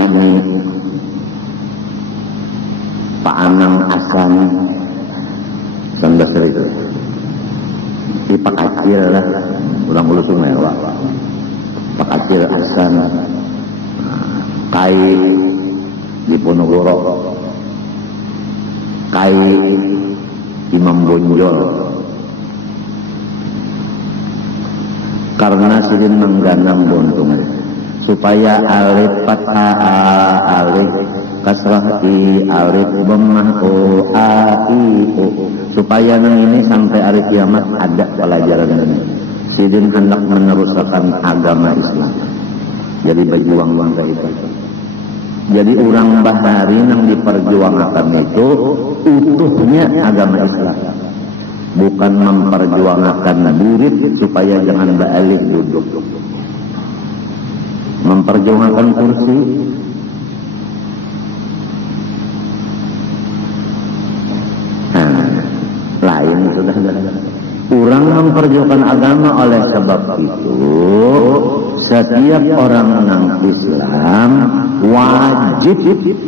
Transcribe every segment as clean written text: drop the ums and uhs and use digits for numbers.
ini Pak Anang Asan Sambasri itu di Pak Acil lah ulang ulu Sumewa Pak Acil Asan Kai di Ponorogo Kai Imam Bonjol karena sidin mengganang bontung supaya alif fathah alif kasrah i alif dhammah o a i u supaya ini sampai hari kiamat ada pelajaran ini. Sidin hendak meneruskan agama Islam. Jadi berjuang bangsa itu. Jadi orang bahari yang diperjuangkan itu utuhnya agama Islam. Bukan memperjuangkan durit supaya jangan balik duduk. Memperjuangkan kursi. Lain sudah. Orang memperjuangkan agama oleh sebab itu setiap orang yang Islam wajib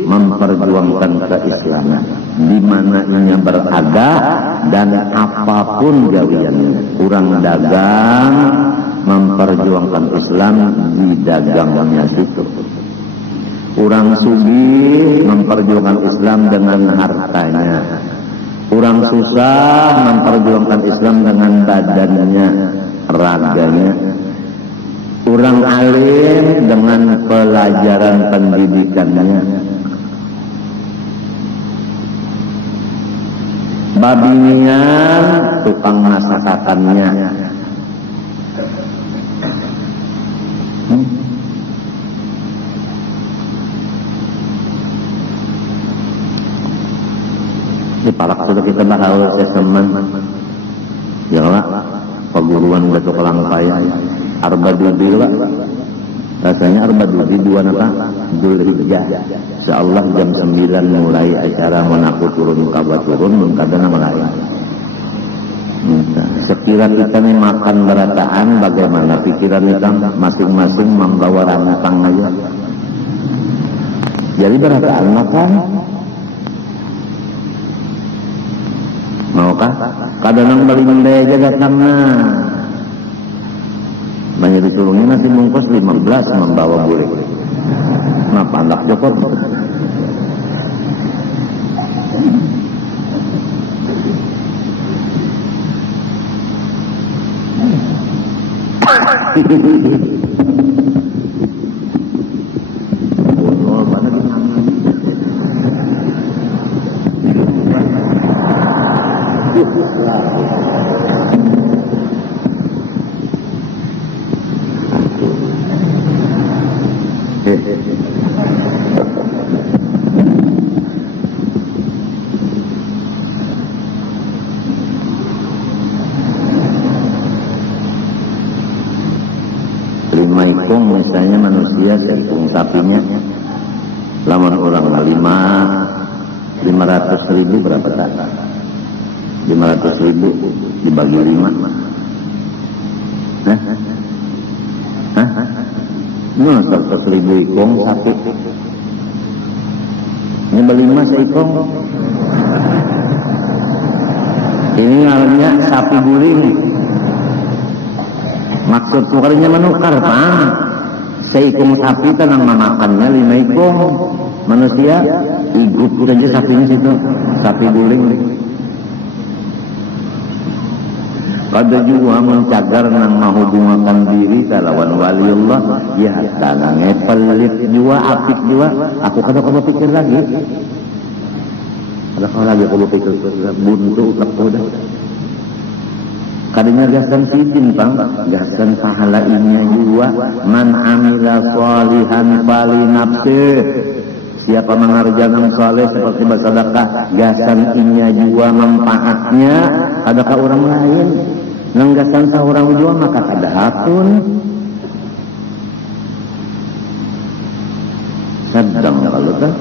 memperjuangkan keislaman di mana ia berada dan apapun gawiannya. Orang dagang memperjuangkan Islam di dagangnya situ. Orang sugih memperjuangkan Islam dengan hartanya. Orang susah memperjuangkan Islam dengan badannya, raganya. Orang alim dengan pelajaran pendidikannya. Babinian tukang masakannya. Di parak sudah kita bahas sesemen ya lah perguruan Batu Kelangkaya Arba Dudi lah rasanya Arba Dudi 2 nata Dzulhijjah insyaallah jam 9 mulai acara menaku turun kabar turun mengkadana mulai sekira kita nih makan berataan bagaimana pikiran kita masing-masing membawa rantang aja jadi berataan makan maukah? Kadang balik mendaya jaga sama banyak disulungnya nasi bungkus 15 membawa bulik nah pandak jokor misalnya manusia seikung sapinya laman orang 500.000 berapa tak? 500.000 dibagi 5 Nah 100.000 ikung sapi ini beli 5 seikung ini ngarannya sapi guling maksud tukarnya menukar Pak seikung sapi tenang memakannya 5 ikung manusia ikut saja sapinya situ sapi guling kada juga mencagar nang mahubungakan diri kalawan waliullah ya tanang pelit juga apik juga aku kada pikir lagi aku pikir buntu lepo dah kadinya gasan sidin Bang gasan pahala ini juga man amila sholihan fali nafsi siapa mengerjakan saleh seperti bersedekah gasan ini juga manfaatnya adakah orang lain nenggasan seorang juga maka kada hatun sedang kalau kan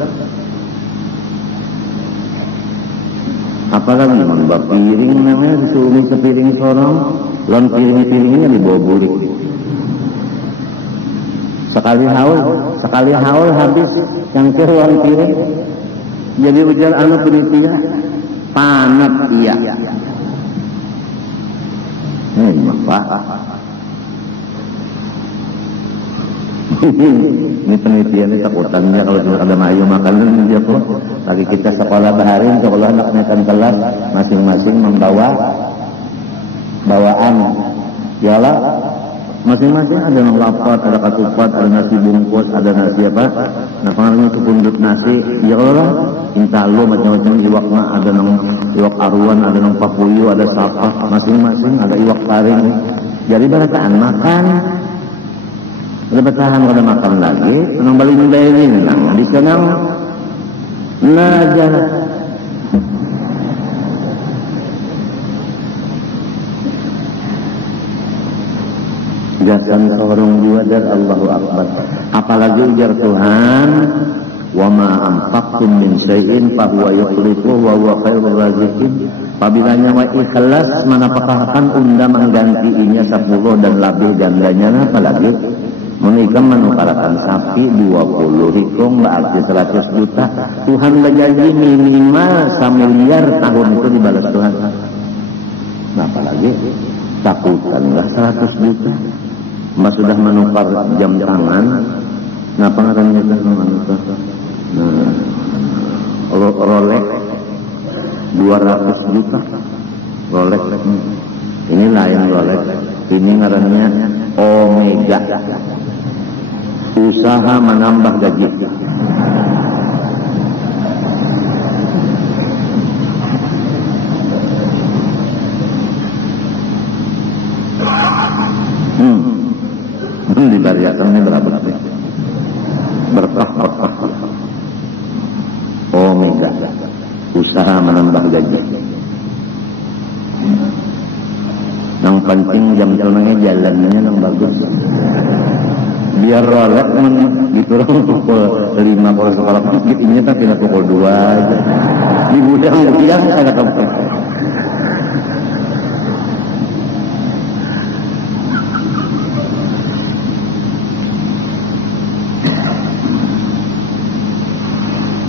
apalagi membawa piring namanya disuruh sepiring sorong lon piring-piringnya dibawa bulik sekali haus sekali haul habis cangkir uang kiri. Jadi ujar anak penitia panat iya. Pak. Ini penelitiannya takutannya kalau tidak ada mayu makanan dia kok. Lagi kita sekolah baharin, sekolah anak naikkan kelas, masing-masing membawa bawaan. Yalah, masing-masing ada yang lapat, ada ketupat, ada nasi bungkus, ada nasi apa? Nah, pengaruhnya kepundut nasi. Ya Allah, intalo macam-macam iwak mah, ada nang iwak aruan, ada nang papuyu, ada sapak, masing-masing ada iwak paring. Jadi barataan makan. Udah bertahan pada makan lagi, senang balik nilai nang di sana najar. Jasan seorang dua dan Allahu Akbar. Apalagi ujar Tuhan, wa ma anfaqtum min syai'in fa huwa yukhlifu wa huwa khairur raziqin. Apabila nyawa ikhlas, manapakah akan unda menggantiinya 10 dan lebih gandanya apalagi menikah menukarakan sapi 20 hitung berarti 100 juta. Tuhan berjanji minimal 1 miliar tahun itu dibalas Tuhan. Nah, apalagi takutanlah 100 juta. Mbak sudah menukar jam tangan. Nah, pengaruhnya kan menukar. Nah, Rolex 200 juta. Rolex ini lain Rolex. Ini ngarannya Omega. Usaha menambah gaji. Dibariakannya berapa sih? Berkah. Omega. Usaha menambah gaji. Nang penting jam jalannya jalannya nang bagus. Biar Rolex gitu orang pukul 5 kalau sekolah masjid ini tapi pukul 2 aja. Di gudang siang saya ketemu.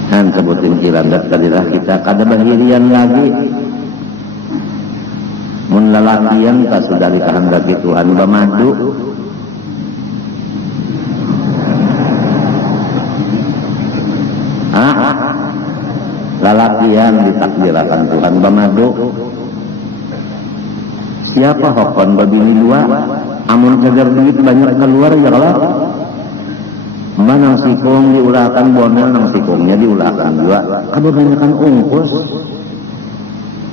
Kan sebutin kiradat kadilah kita kada bahirian lagi. Mun lalakian ka sudah dikehendaki Tuhan bamadu. Lalakian ditakdirakan Tuhan bamadu. Siapa hokon babini dua? Amun kejar duit banyak keluar ya Allah. Nang sikong diulakan bonel, nang sikongnya diulakan dua. Kebanyakan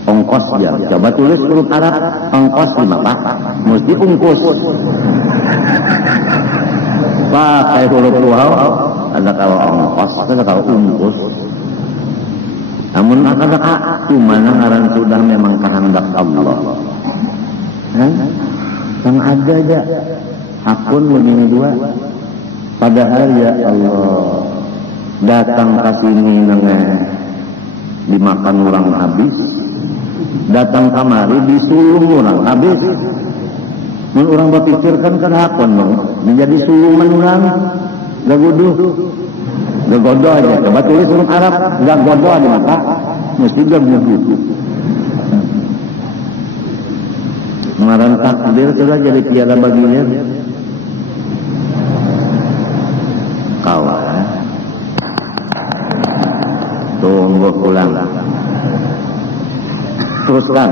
ongkos ya. Coba tulis huruf Arab ongkos di mana? Mesti ungkus. Pakai huruf waw ada kalau ongkos, ada kalau ungkus. Namun kata-kata mana ngaran sudah memang kehendak Allah. Yang ada aja hakun begini dua. Padahal ya Allah datang ke sini dimakan orang habis, datang kamari disulung orang habis. Mun orang berpikirkan kan hakun menjadi sulungan orang gak guduh. Gak godoh aja, coba tulis huruf Arab, gak godoh aja maka mesti gak guduh. Ngaran takdir sudah jadi tiada baginya. Kawan, tunggu pulang. Teruskan.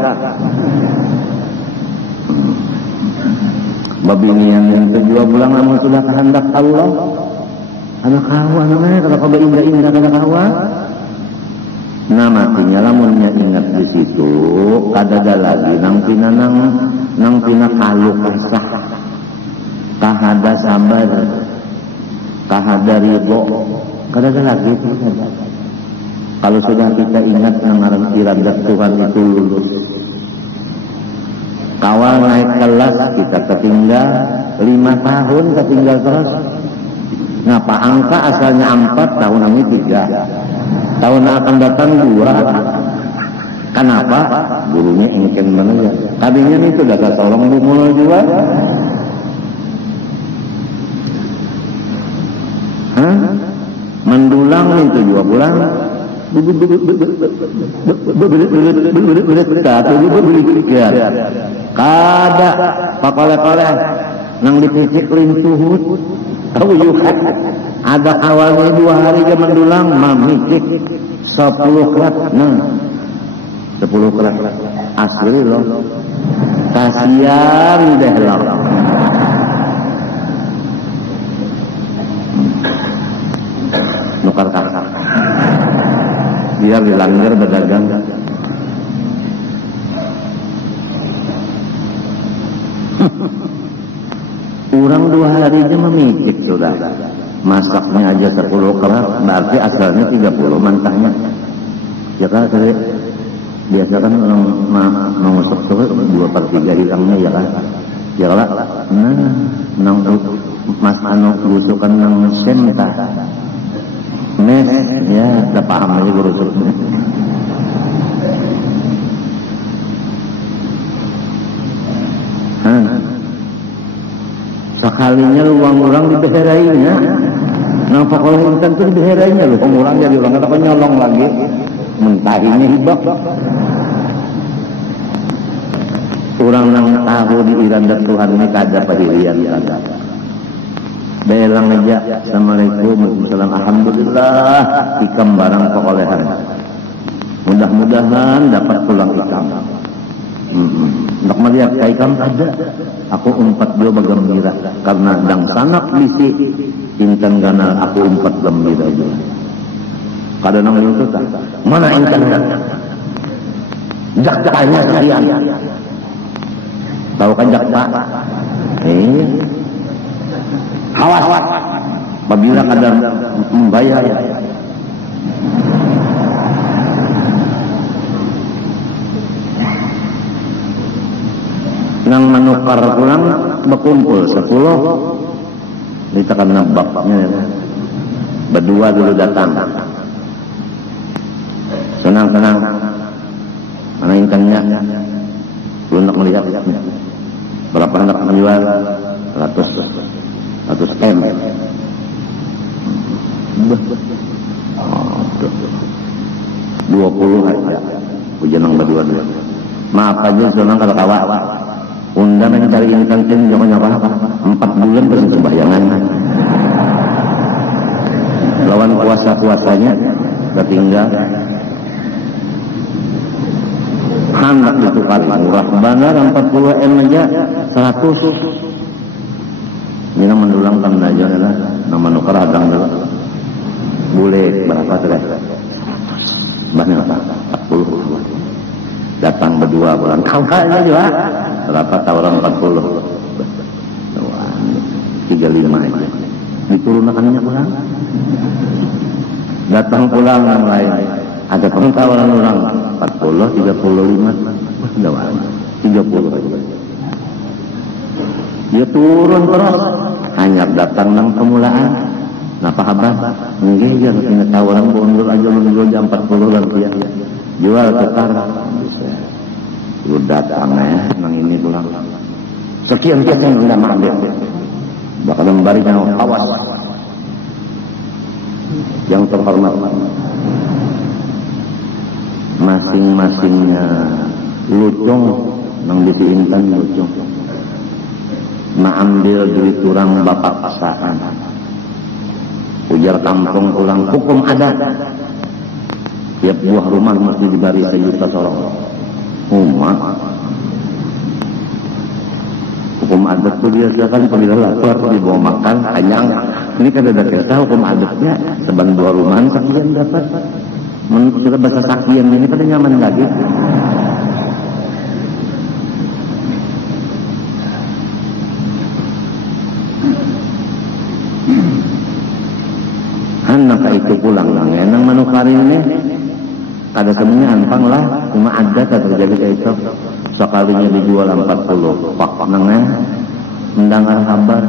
Babinian yang kedua pulang namun sudah kehendak Allah. Anak kawan namanya kalau kau berindah-indah anak kawan. Nah matinya lamunnya ingat di situ kadada lagi nang pina kalu kasah kahada sabar kahada ridho kadada lagi itu. Kalau sudah kita ingat ngaran iradat Tuhan itu lulus kawal naik kelas kita ketinggal 5 tahun ketinggal terus. Ngapa angka asalnya 4 tahun ini 3 tahun akan datang 2. Kenapa? Gurunya ingin mana ya? Tadinya itu dapat tolong dimulai juga. itu juga pulang kada pakole-kole nang dipicik lintuhut tahu juga ada awalnya 2 hari ke mendulang mamikik 10 kerat nah 10 kerat asli loh kasihan deh loh nukar kasar biar dilanggar berdagang kurang 2 hari aja memicik sudah masaknya aja 10 kerat berarti asalnya 30 mantahnya ya kan biasa kan orang mengusuk suhu 2/3 hilangnya ya kan ya kan nah nang mas anu gusukan nang senta mes ya udah paham aja gurusuknya sekalinya uang orang dibeherainya nah pokoknya intan itu dibeherainya lu orang jadi orang kata nyolong lagi mentahinya hibak orang yang tahu di iranda Tuhan ini kada pahirian kada belang aja assalamualaikum warahmatullahi alhamdulillah ikam barang perolehan mudah-mudahan dapat pulang ikam untuk melihat ikam ada aku umpat dia bergembira karena dang sanak bisi intan ganal aku umpat gembira juga kada nang itu tak mana intan jak tanya sekalian tahu kan jak tak awas apabila kada membayar nang menukar pulang berkumpul 10 ditekan nabaknya berdua dulu datang senang-senang mana intannya belum nak melihat berapa hendak menjual 100 M 20 aja hujan nang berdua maaf aja senang kalau kawa undang yang cari intan sini jangan apa 4 bulan pasti terbayangan lawan puasa-puasanya udah tinggal hendak ditukar murah banget 40 M aja 100 ini mendulang kan aja lah nama nukar hadang dulu boleh berapa sudah banyak apa 40 datang berdua bulan kawannya juga berapa tawaran 40 35 aja diturunkannya pulang datang pulang yang lain ada tawaran orang 40 35 30 aja dia turun terus hanya datang nang pemulaan napa habas nggih ya punya tawaran bondur aja menjual jam 40 lagi ya jual tukar lu datang ya nang ini pulang sekian yang enggak ambil bakal memberikan awas yang terhormat masing-masingnya lucung nang di intan lucung ambil duit kurang bapak pasangan ujar kampung pulang hukum adat tiap buah rumah mesti diberi 1 juta sorong umat hukum adat itu biasakan apabila lapar dibawa makan kenyang ini kan ada kisah hukum adatnya seban 2 rumah sakian dapat sudah bahasa sakian ini kan nyaman lagi maka itu pulang lang enang manukarin ini kada semuanya antang lah cuma ada terjadi kayak itu sekalinya dijual 40 pak nengnya mendengar kabar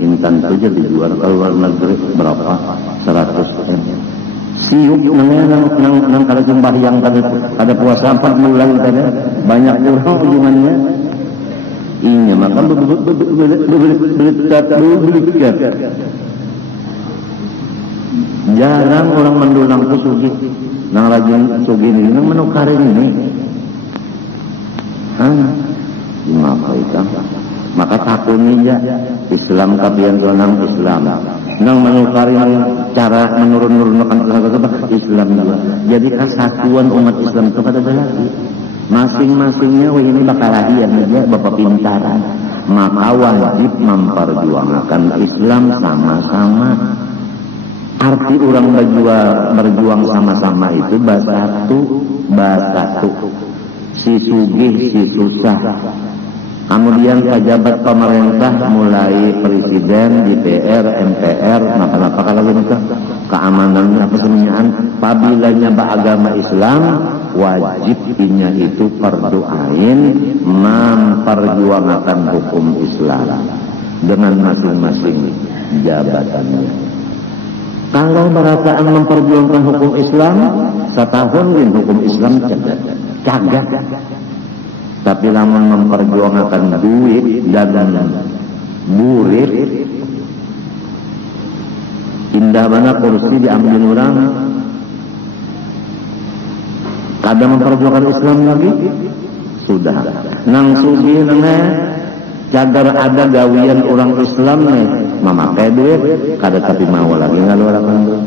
intan saja dijual ke luar negeri berapa 100 M siuk nengnya nang kada sembahyang kada puasa 4 bulan kada banyak orang ujungannya ini maka beli Jarang orang mendulang ku sugih. Nang rajin sugih ini nang menukarin ini. Maka takuni ya Islam kabian donang Islam. Nang menukarin cara menurun-nurunkan Islam juga. Jadi kesatuan umat Islam itu kada lagi. Masing-masingnya ini bakal hadiah aja bapak pintaran. Maka wajib memperjuangkan Islam sama-sama. Arti orang berjuang sama-sama itu basatu. Si sugih, si susah. Kemudian pejabat pemerintah mulai presiden, DPR, MPR, apa-apa kalau gitu, keamanan, kesemuanya, pabilanya beragama Islam, wajibnya itu perdoain memperjuangkan hukum Islam dengan masing-masing jabatannya. Kalau berataan memperjuangkan hukum Islam, setahun hukum Islam cagak. Tapi lamun memperjuangkan duit dan burit, indah mana kursi diambil orang, kadang memperjuangkan Islam lagi, sudah. Nang sugi nangnya, cadar ada gawian orang Islam nih, memakai duit, kada tapi mau lagi ngaluarakan duit.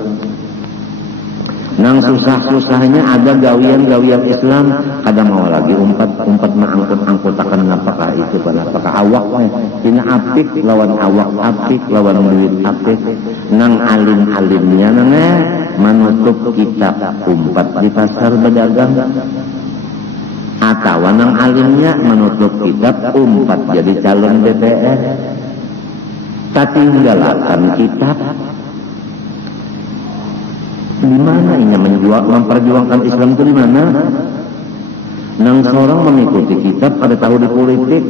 Nang susah-susahnya ada gawian-gawian Islam, kada mau lagi umpat mengangkut-angkutakan apakah itu apakah awaknya. Ini apik lawan awak apik lawan duit apik. Nang alim-alimnya nangnya menutup kitab umpat di pasar berdagang. Atau nang alimnya menutup kitab umpat jadi calon DPR. Tatinggalakan kitab. Di mana ini memperjuangkan Islam itu di mana? Nang seorang mengikuti kitab pada tahu di politik,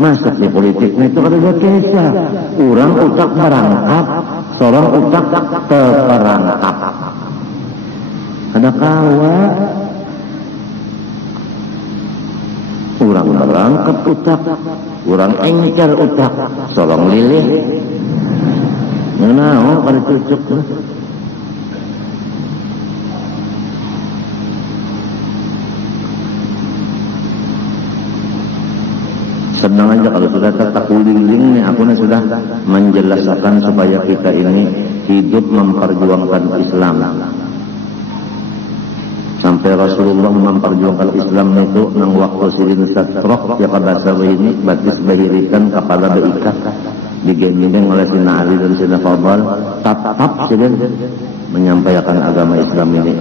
masuk di politiknya itu ada kisah. Orang utak merangkap, seorang utak terperangkap. Ada kawa, orang merangkap utak, orang engker utak, seorang lilih. Nah, pada cucuk. Sedang aja kalau sudah tertakuliling nih, aku sudah menjelaskan supaya kita ini hidup memperjuangkan Islam. Sampai Rasulullah memperjuangkan Islam itu nang waktu silin satrok ya bahasa ini batis bahirikan kepala beikat digendeng oleh Sina Ali dan Sina Fadal tatap silin menyampaikan agama Islam ini.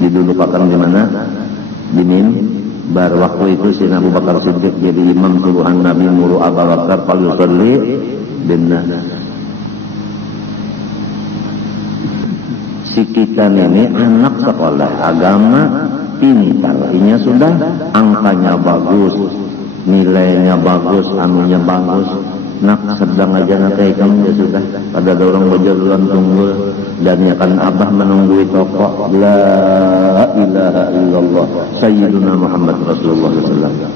Didulukan di mana? Di Mim. Bar waktu itu Sina Abu Bakar Siddiq jadi imam suruhan Nabi muru Abu Bakar fal yusalli binnas. Si kita ini anak sekolah agama pintar, ini sudah angkanya bagus, nilainya bagus, anunya bagus. Nak sedang aja nanti kamu ya sudah pada orang berjalan tunggul dan ya kan abah menunggu toko la ilaha illallah sayyiduna Muhammad Rasulullah sallallahu alaihi wasallam.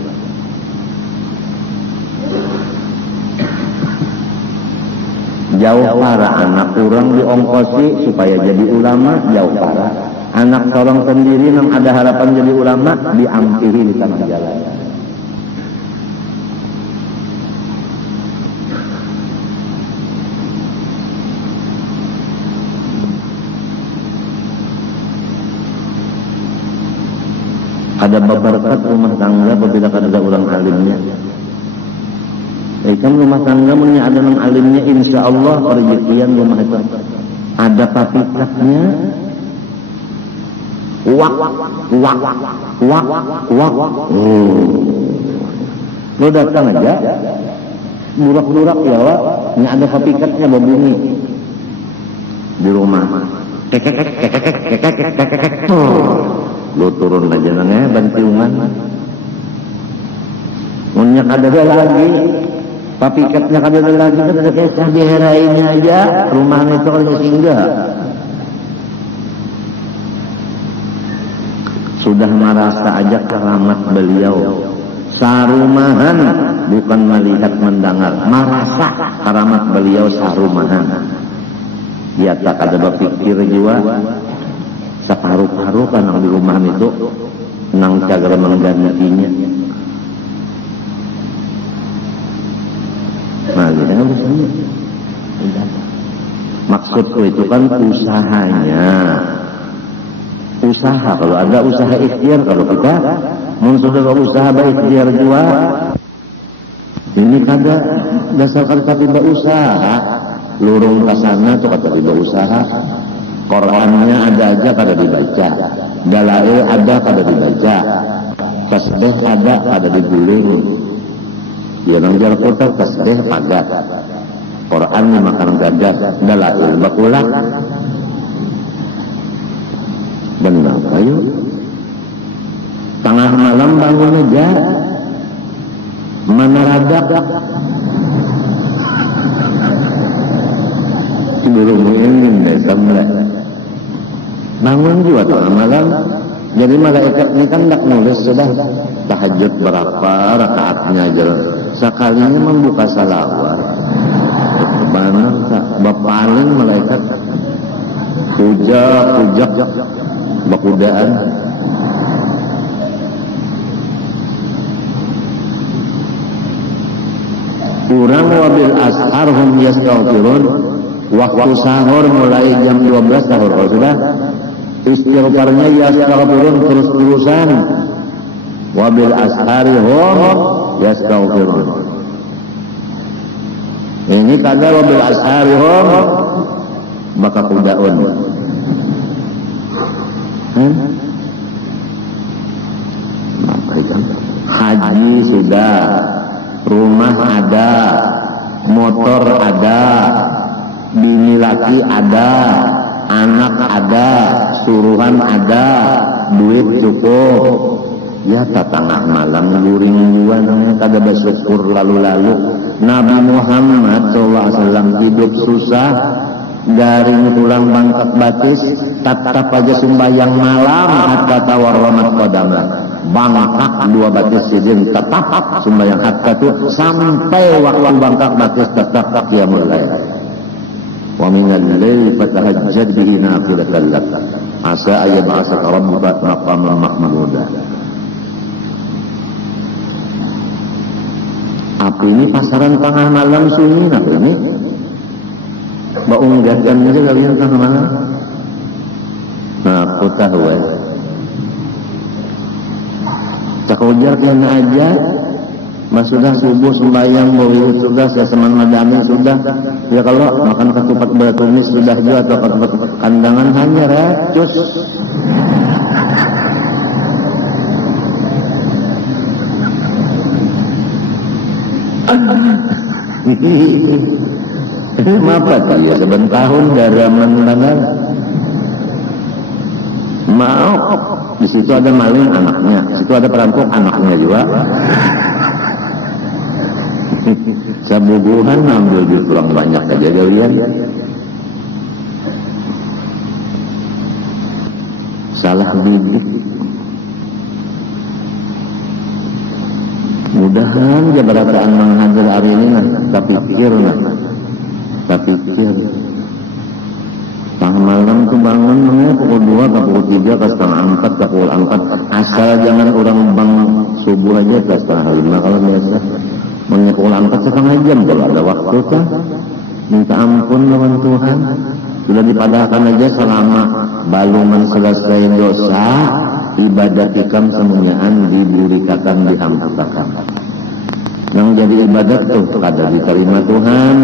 Jauh para anak kurang diongkosi supaya jadi ulama, jauh para anak seorang sendiri yang ada harapan jadi ulama diampiri di tengah jalan. Ada berkat rumah tangga apabila ada orang alimnya. Kan rumah tangga punya ada orang alimnya, insya Allah rezekian rumah itu. Ada papikatnya, wak. Lo datang aja, burak-burak ya wak, ini ada papikatnya berbunyi di rumah. Lo turun aja nanya bantiungan munyak ada lagi papikatnya ada lagi kan ada kisah di herainnya aja rumahnya itu kalau singgah sudah merasa aja keramat beliau sarumahan bukan melihat mendengar merasa keramat beliau sarumahan Ya tak ada berpikir juga separuh-paruh kan di rumah itu nang cagar menggantinya. Nah, gitu kan urusannya. Maksudku itu kan usahanya. Usaha, kalau ada usaha ikhtiar, kalau kita mensudah usaha baik ikhtiar juga. Ini kada dasar kata tiba usaha, lurung ke sana tuh kata tiba usaha. Qurannya ada aja kada dibaca, dalail ada kada dibaca, tasbih ada kada diguling. Ya nang jar kota tasbih pagat, Quran makan gagas, dalail bakulah. Benar, ayo. Tengah malam bangun aja, mana radak? Belum ingin deh sampai bangun juga tengah malam. Jadi malaikat ini kan tak nulis sudah tahajud berapa rakaatnya aja. Sekalinya membuka salawat. Benar tak? Bapaling malaikat pujak bakudaan. Urang wabil ashar hum yastaghfirun. Waktu sahur mulai jam 12 sahur. Kalau sudah istighfarnya yastaghfirun terus-terusan. Wabil ashari hum yastaghfirun. Ini kata wabil ashari hum maka kudaun. Haji sudah, rumah ada, motor ada, bini laki ada, anak ada, suruhan ada, duit cukup. Ya tengah malam luring dua namanya kada bersyukur lalu-lalu. Nabi Muhammad SAW hidup susah, garing tulang bangkat batis, tetap aja sembahyang malam hatta tawarramat qadamah. Bangkak dua batis sidin tetap sembahyang hatta tuh sampai waktu bangkak batis tetap qiyamul lail. Wa minal laili fatahajjad bihi nafilatan lak asa ayyab'asaka rabbuka maqaman mahmuda. Apa ini pasaran tengah malam sunyi apa ini? Baunggatkan aja kalian tengah malam. Nah, aku tahu ya. Tak ujar kena aja. Mas sudah subuh sembahyang, bawil sudah, sesaman madami sudah. Ya kalau makan ketupat beratumis sudah juga atau ketupat kandangan hanya recus. Mapa ya sebentahun dari mendengar mau di situ ada maling anaknya, di situ ada perampok anaknya juga. Sabubuhan ambil justru orang banyak aja kalian. Salah didik. Mudahan jabarataan menghadir hari ini nah, tapi pikir tengah malam tuh bangun pukul 2 ke pukul 3 ke setengah 4 ke pukul 4 asal jangan orang bang subuh aja ke setengah 5 kalau biasa pukul 4 setengah jam kalau ada waktu kan minta ampun lawan Tuhan sudah dipadahkan aja selama baluman selesai dosa ibadat ikam semuanyaan diburikakan dihampurakan. Yang jadi ibadat tuh kada diterima Tuhan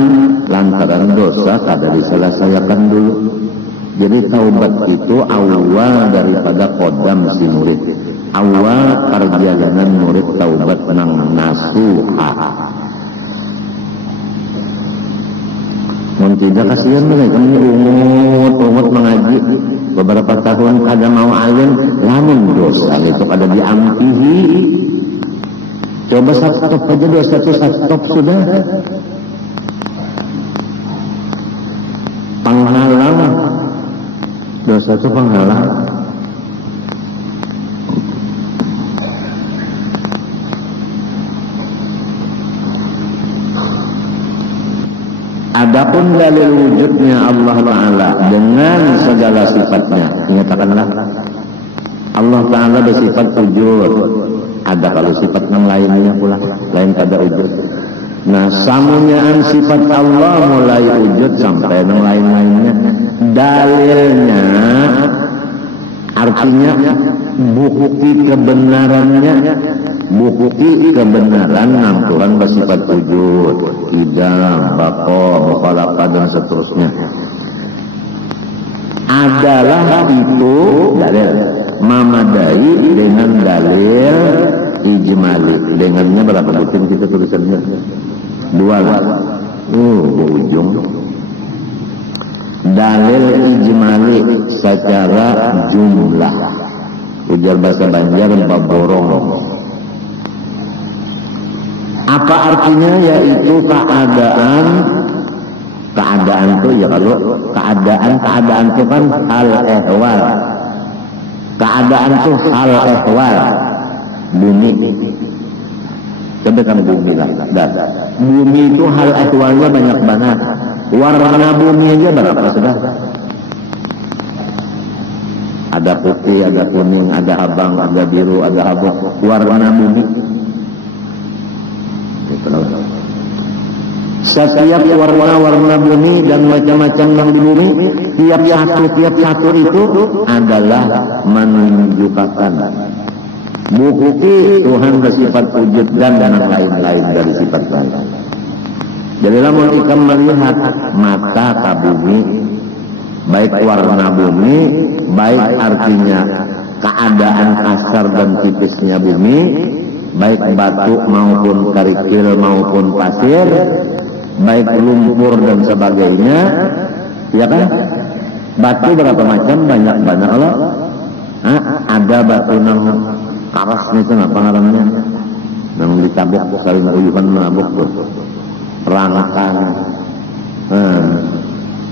lantaran dosa kada diselesaikan dulu. Jadi taubat itu awal daripada kodam si murid, awal perjalanan murid taubat nang nasuha. Tidak kasihan mereka ini umut mengaji beberapa tahun kada mau alim lamun dosa itu kada diampihi. Coba stop aja dosa itu stop sudah. Penghalang dosa itu penghalang. Adapun dalil wujudnya Allah Ta'ala dengan segala sifatnya, nyatakanlah Allah Ta'ala bersifat wujud. Ada kalau sifat yang lainnya pula, lain pada wujud. Nah, samunyaan sifat Allah mulai wujud sampai yang lain-lainnya. Dalilnya, artinya bukti kebenarannya, bukti kebenaran Tuhan bersifat wujud, idam, baqo, mukhalafah dan seterusnya. Adalah itu dalil mamadai dengan dalil ijmali. Dengannya berapa bukti kita tulisannya? 2 lah. Di ujung. Dalil ijmali secara jumlah. Ujar bahasa Banjar baborong. Apa artinya? Yaitu keadaan itu ya, kalau keadaan itu kan hal ehwal. Keadaan itu hal ehwal. Bumi. Coba kan bumi lah. Bumi itu hal ehwalnya banyak banget. Warna bumi aja berapa sudah? Ada putih, ada kuning, ada abang, ada biru, ada abu. Warna bumi. Setiap warna-warna bumi dan macam-macam yang di bumi, tiap satu itu adalah menunjukkan bukti Tuhan bersifat wujud dan lain-lain dari sifat lain. Jadi lamun ikam melihat mata ke bumi, baik warna bumi, baik artinya keadaan kasar dan tipisnya bumi, baik batu maupun kerikil maupun pasir, baik lumpur dan sebagainya, ya kan? Batu berapa macam? Banyak loh. Ada batu nang karasnya itu apa namanya? Nang ditabuk saling uyuhan menabuk tuh. Perangkan.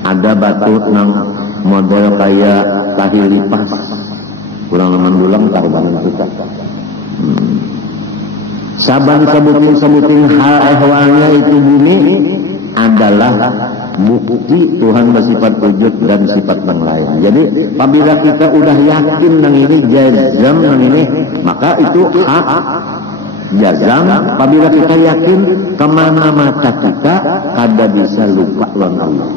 Ada batu nang model kayak tahi lipas. Kurang mendulang tahu banget kita. Saban sebutin hal ehwalnya itu bumi adalah bukti Tuhan bersifat wujud dan sifat yang lain. Jadi apabila kita udah yakin yang ini jazam yang ini, maka itu hak jazam. Apabila kita yakin, kemana mata kita kada bisa lupa lawan Allah.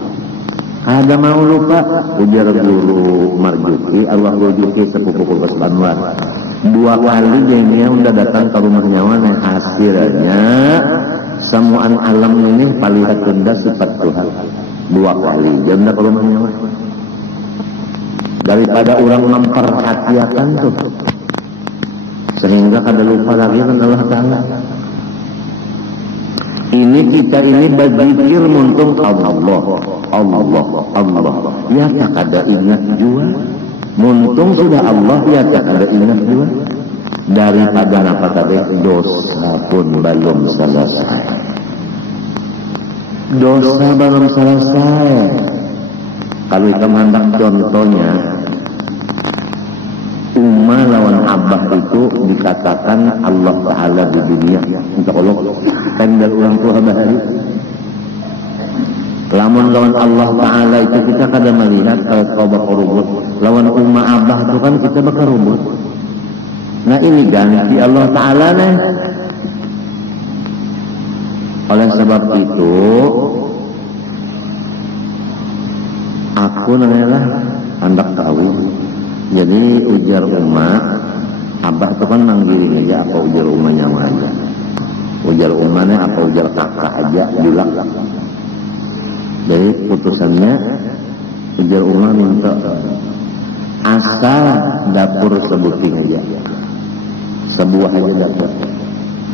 Ada mau lupa, ujar guru Marjuki, Allah Marjuki sepupu Banwar. 2 kali dia udah datang ke rumah nyawa, hasilnya semuaan alam ini palihat tunda sifat Tuhan. 2 kali dia udah ke rumah nyawa. Daripada orang memperhatikan tuh, sehingga kada lupa lagi kan Allah Ta'ala. Ini kita ini berzikir muntung Allah. Ya tak ada ingat jua. Muntung sudah Allah ya tak ada ingat jua. Daripada apa tadi dosa pun belum selesai. Dosa belum selesai. Kalau kita hendak contohnya, Umma lawan Abah itu dikatakan Allah Ta'ala di dunia. Untuk Allah tendal orang tua bahari. Lamun lawan Allah Ta'ala itu kita kada melihat kalau kau bakal rubut. Lawan Umma Abah itu kan kita bakal rubut. Nah ini ganti Allah Ta'ala nih. Oleh sebab itu aku nanyalah hendak tahu. Jadi ujar Umma, Abah itu kan manggilin aja apa ujar Ummanya aja. Ujar Ummanya apa ujar kakak aja bilang. Jadi putusannya ujar Umma minta asal dapur sebuting aja. Sebuah aja dapur.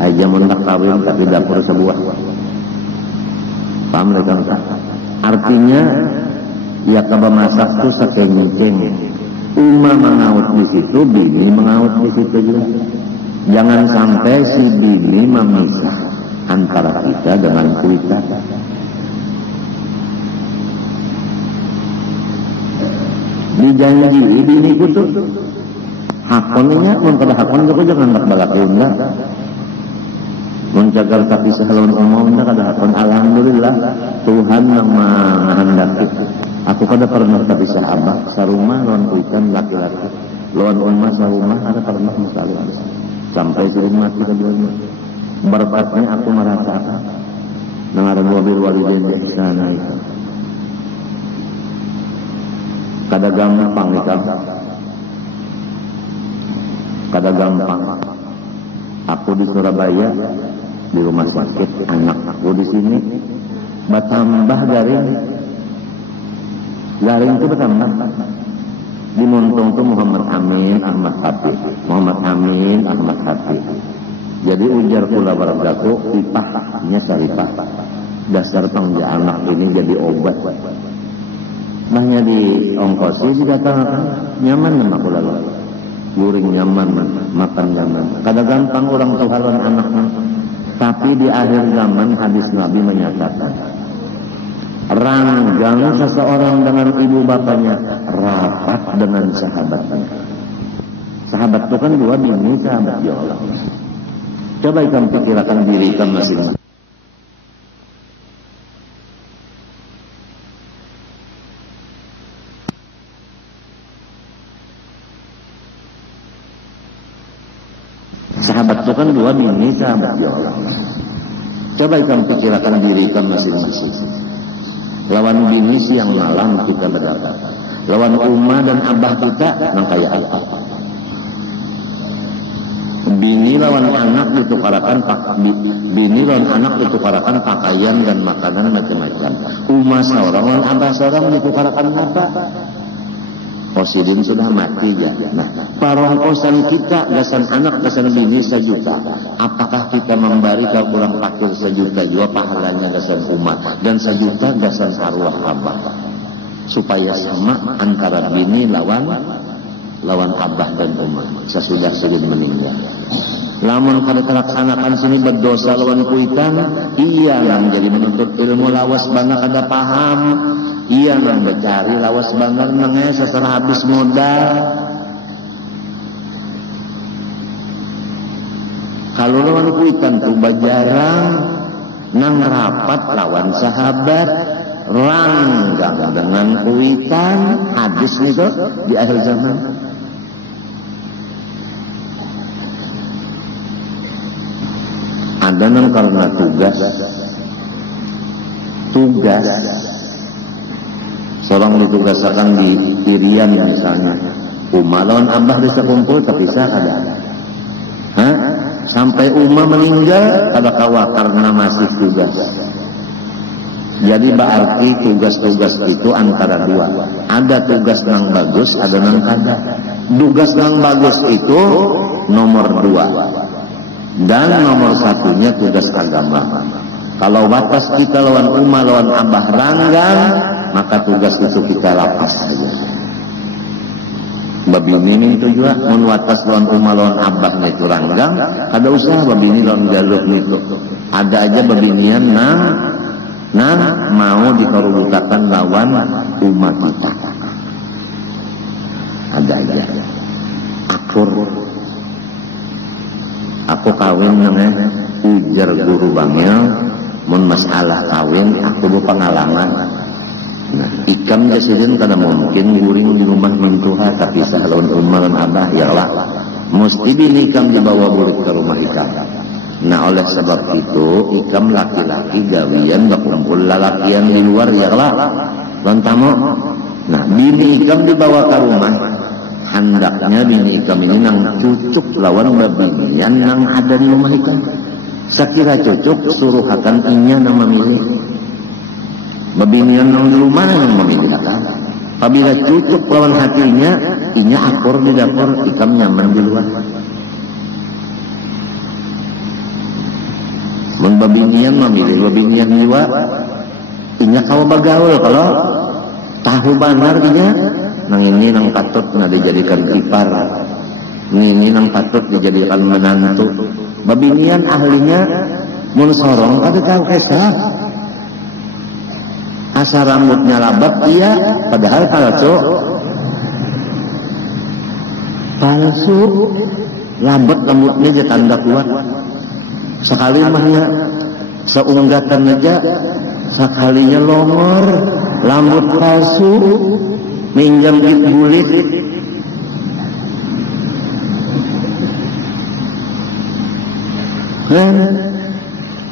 Aja mendak kawin tapi dapur sebuah. Paham mereka? Artinya ya kaba masak tuh sekenceng. Umma mengaut di situ, bini mengaut di situ juga. Jangan sampai si bini memisah antara kita dengan kita. Dijanji bini itu hakonnya, mengkada hakon itu jangan berbalak unda. menjaga tapi sahalun umumnya kada hakon alhamdulillah Tuhan yang menghendaki aku kada pernah tapi sahabat sarumah lawan kuikan laki-laki lawan umma sarumah ada pernah misalnya sampai sering mati keduanya berpatnya aku merasakan nangaran wabil walidain ihsana itu kada gampang itu kada gampang. Aku di Surabaya di rumah sakit, anak aku di sini bertambah garing itu bertambah di Montong tuh Muhammad Amin Ahmad Hati Muhammad Amin Ahmad Hati jadi ujar kula wargaku ipahnya saripah dasar pangja anak ini jadi obat mahnya di ongkosi dikatakan nyaman nama kula guring nyaman makan nyaman kada gampang orang tuhalan anaknya tapi di akhir zaman hadis Nabi menyatakan ranggang seseorang dengan ibu bapaknya rapat dengan sahabatnya. Sahabat itu kan dua bini sahabat ya Allah. Coba ikan pikirkan diri ikan masing-masing. Sahabat itu kan dua bini sahabat ya Allah. Coba ikan pikirkan diri ikan masing-masing. Lawan bini siang malam kita berdapat. Lawan umma dan abah kita nang kaya apa? Bini lawan anak ditukarakan bini lawan anak ditukarakan pakaian dan makanan macam-macam. Umma seorang lawan abah seorang ditukarakan apa? Posidin sudah mati ya. Nah, parokosan kita gasan anak gasan bini sejuta. Apakah kita memberi ke orang fakir sejuta juga pahalanya gasan umat dan sejuta gasan arwah abah supaya sama antara bini lawan abah dan umat sesudah sedih meninggal. Lamun kada terlaksanakan sini berdosa lawan kuitan iya nang jadi menuntut ilmu lawas bana kada paham iya nang bercari lawas bana nang setelah habis modal. Kalau lawan kuitan tuh jarang nang rapat lawan sahabat ranggang dengan kuitan hadis itu di akhir zaman. Ada nang karena tugas seorang ditugaskan di Irian misalnya Umar lawan abah bisa kumpul tapi saya ada sampai Umar meninggal ada kawa karena masih tugas. Jadi berarti tugas-tugas itu antara dua, ada tugas yang bagus ada yang kada. Tugas yang bagus itu nomor 2 dan nomor 1-nya tugas agama. Kalau batas kita lawan umma lawan abah ranggang maka tugas itu kita lapas saja. Babini itu juga menwatas lawan umma lawan abahnya itu ranggang ada usaha babini lawan jalur itu ada aja babinian nang mau dikorubutakan lawan umat kita ada aja aku kawin dengan ujar guru bangil mun masalah kawin aku berpengalaman. Nah, ikam jasidin kada mungkin guring di rumah mintuha tapi sahalun umar dan abah ya lah mesti bini ikam dibawa burik ke rumah ikam. Nah oleh sebab itu ikam laki-laki gawian berkumpul lalakian di luar ya lah lantamu. Nah bini ikam dibawa ke rumah hendaknya bini ikam ini nang cucuk lawan babinian nang ada di rumah ikam. Sekira cucuk suruh akan inya nang memilih babinian nang di rumah yang memilih akan. Apabila cucuk lawan hatinya inya akur di dapur ikam nyaman di luar. Mun babinian memilih babinian di luar inya kau bagaul kalau tahu benar inya nang ini nang patut na dijadikan ipar ini nang patut dijadikan menantu. Babinian ahlinya mun sorong kada tahu kesah asa rambutnya labat iya padahal palsu labat rambutnya je tanda kuat sekali mahnya seunggatan aja sekalinya longor rambut palsu minjam bulit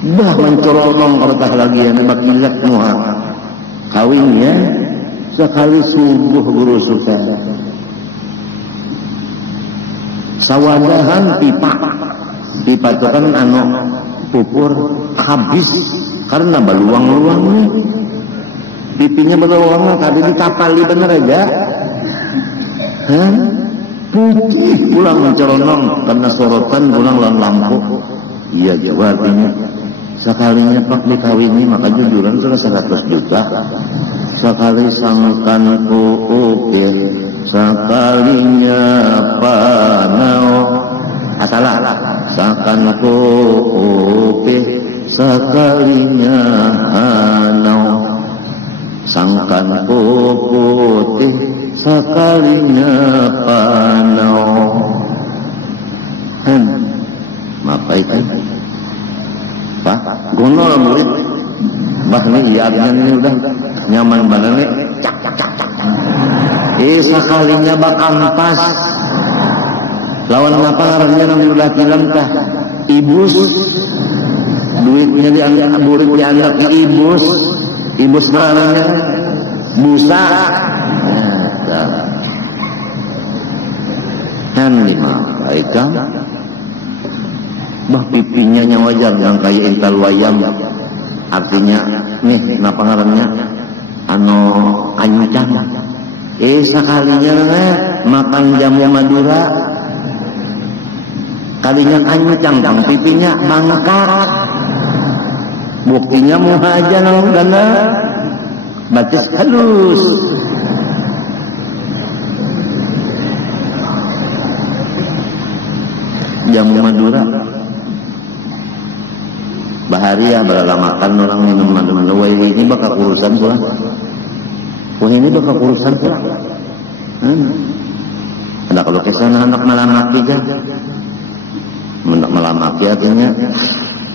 bah mencorong ortah lagi yang nebak gilak muha kawinnya sekali subuh guru suka sawadahan pipa itu kan anu pupur habis karena beluang-luang nih pipinya beluang tadi ditapali bener aja putih pulang mencolong karena sorotan pulang lawan lampu iya juga artinya sekalinya pak dikawini maka jujuran sudah 100 juta sekali sangkan ukir sekalinya panau asalah sangkan ukir sekalinya hanau sangkan putih sekalinya panau maka itu pak gunol murid bah nih iya ini udah nyaman banget nih cak cak cak cak sekalinya bakal pas lawan ngapa ngarannya nanti udah bilang tah ibus duitnya dianggap murid dianggap ibus ngarannya busa kan lima baikkan bah pipinya nya wajar yang kayak intal wayam artinya nih kenapa ngarannya anu anyucang sekalinya makan jamu Madura kalinya anyucang bang pipinya bangkat buktinya muhaja nang gana batis halus jamu Madura bahari ya makan orang minum madu ini bakal urusan pulang ini bakal urusan pulang ada kalau kesana anak malam tiga malam artinya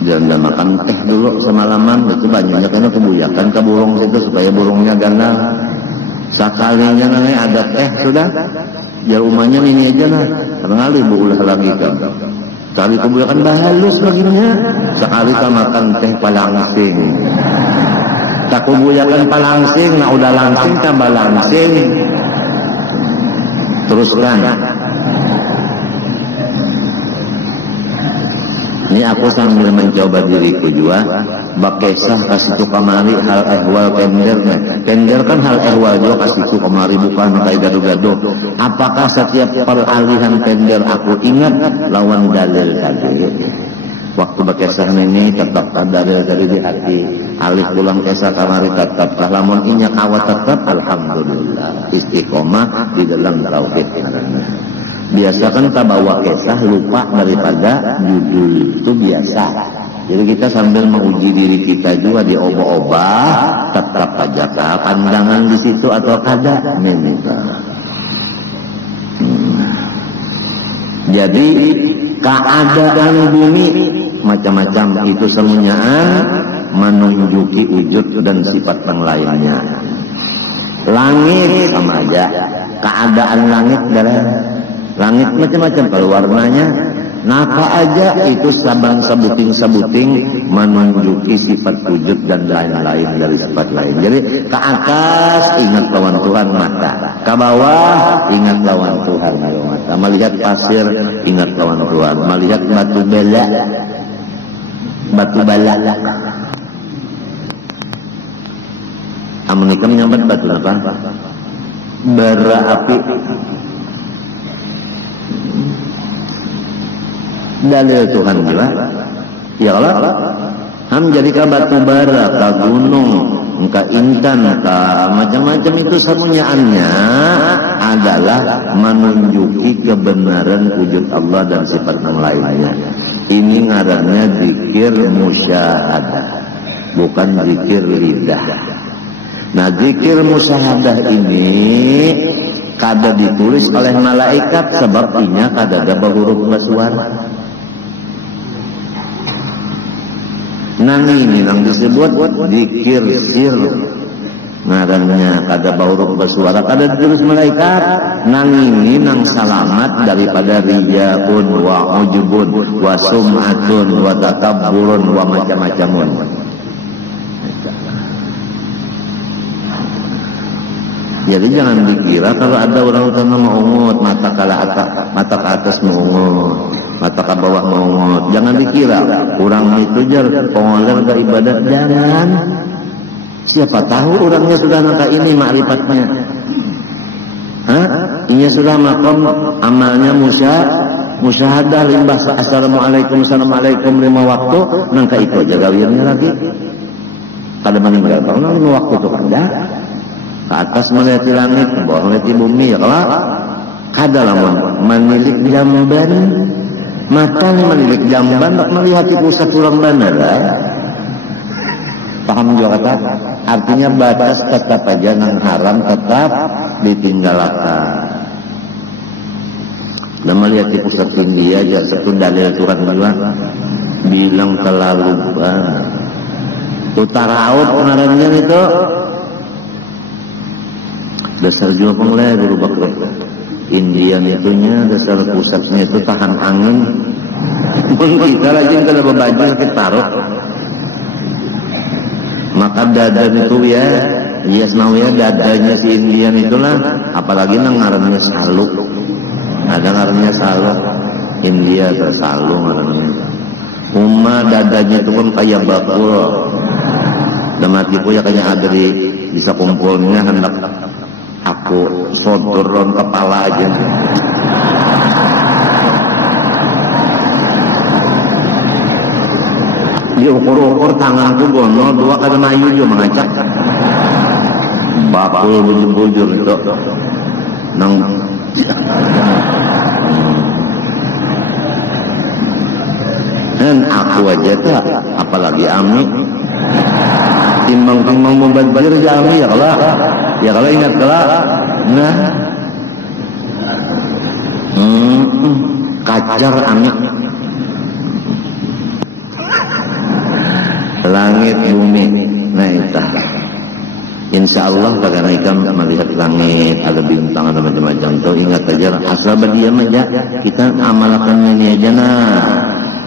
jangan makan teh dulu semalaman itu banyaknya karena kebuyakan ke burung situ supaya burungnya gandang sekalinya nanti ada teh sudah jauh rumahnya ini aja nah tergali bu ulah lagi kan kali kebuyakan bahalus baginya sekali kita makan teh palangsing tak kebuyakan palangsing nah udah langsing tambah langsing teruskan ini aku sambil mencoba diriku juga bakesah kasih tu kamari hal ehwal pender kan hal ehwal juga kasih tu kamari bukan kayak gaduh-gaduh apakah setiap peralihan pender aku ingat lawan dalil tadi waktu bakesah ini tetap dalil tadi di hati alih pulang kesah kamari tetap lamun inyak awat tetap alhamdulillah istiqomah di dalam tauhid biasa kan kita bawa kisah lupa daripada judul itu biasa jadi kita sambil menguji diri kita juga diobah-obah tetap aja pandangan di situ atau kada jadi keadaan bumi macam-macam itu semuanya menunjuki wujud dan sifat yang lainnya langit sama aja keadaan langit dalam langit macam-macam kalau warnanya napa aja itu sabang sabuting menunjuki sifat wujud dan lain-lain dari sifat lain jadi ke atas ingat lawan Tuhan mata ke bawah ingat lawan Tuhan mata melihat pasir ingat lawan Tuhan melihat batu bala amunikam nyambat batu apa bara api dalil Tuhan juga ya Allah jadikan batu bara ke gunung ke intan ke macam-macam itu semuanya adalah menunjuki kebenaran wujud Allah dan sifat yang lainnya ini ngarannya zikir musyahadah bukan zikir lidah nah zikir musyahadah ini kada ditulis oleh malaikat sebab inya kada ada huruf suara Nang ini nang disebut dikir sir. Ngarannya kada bauruk bersuara, kada terus malaikat. Nang ini nang salamat daripada riyaun wa ujubun wa sum'atun wa takabburun wa macam-macamun. Jadi jangan dikira kalau ada orang utama maungut, mata ke atas maungut, mata ke bawah maungut. Jangan dikira orang itu jar pengoler ke ibadat, jangan. Siapa tahu orangnya sudah nangka ini makrifatnya. Ia sudah makom amalnya musyahadah limbah assalamualaikum 5 waktu, nangka itu aja gawirnya lagi. Kada mana berapa waktu itu kada. Ke atas melihat langit, ke bawah melihat bumi, ya kalau kada lamun menilik jamban, mata menilik jamban, tak melihat pusat tulang bandara. Paham juga kata? Artinya batas tetap aja nang haram tetap ditinggalkan. Dan melihat pusat tinggi aja, satu dalil Tuhan bilang terlalu banyak. Utara laut pengarannya itu dasar juga penglai dulu bakal Indian itunya dasar pusatnya itu tahan angin. Kita lagi kalau berbaju kita taruh. Maka dada itu ya, yes namanya dadanya si Indian itulah, apalagi nang ngarannya salu. Ada ngarannya salu, India atau salu ngarannya. Dadanya itu pun kayak bakul. Dan matiku ya kayak adri bisa kumpulnya hendak aku sodoron kepala aja. Diukur-ukur tanganku gono dua kada mayu juga mengacak. Bakul bujur-bujur itu nang dan aku aja tak apalagi Ami timbang-timbang membazir aja Ami ya kalau ingat kelak nah kacar Ami langit bumi. Nah itu insya Allah karena ikan melihat langit ada bintang ada macam-macam tuh ingat aja asal berdiam aja kita amalkan ini aja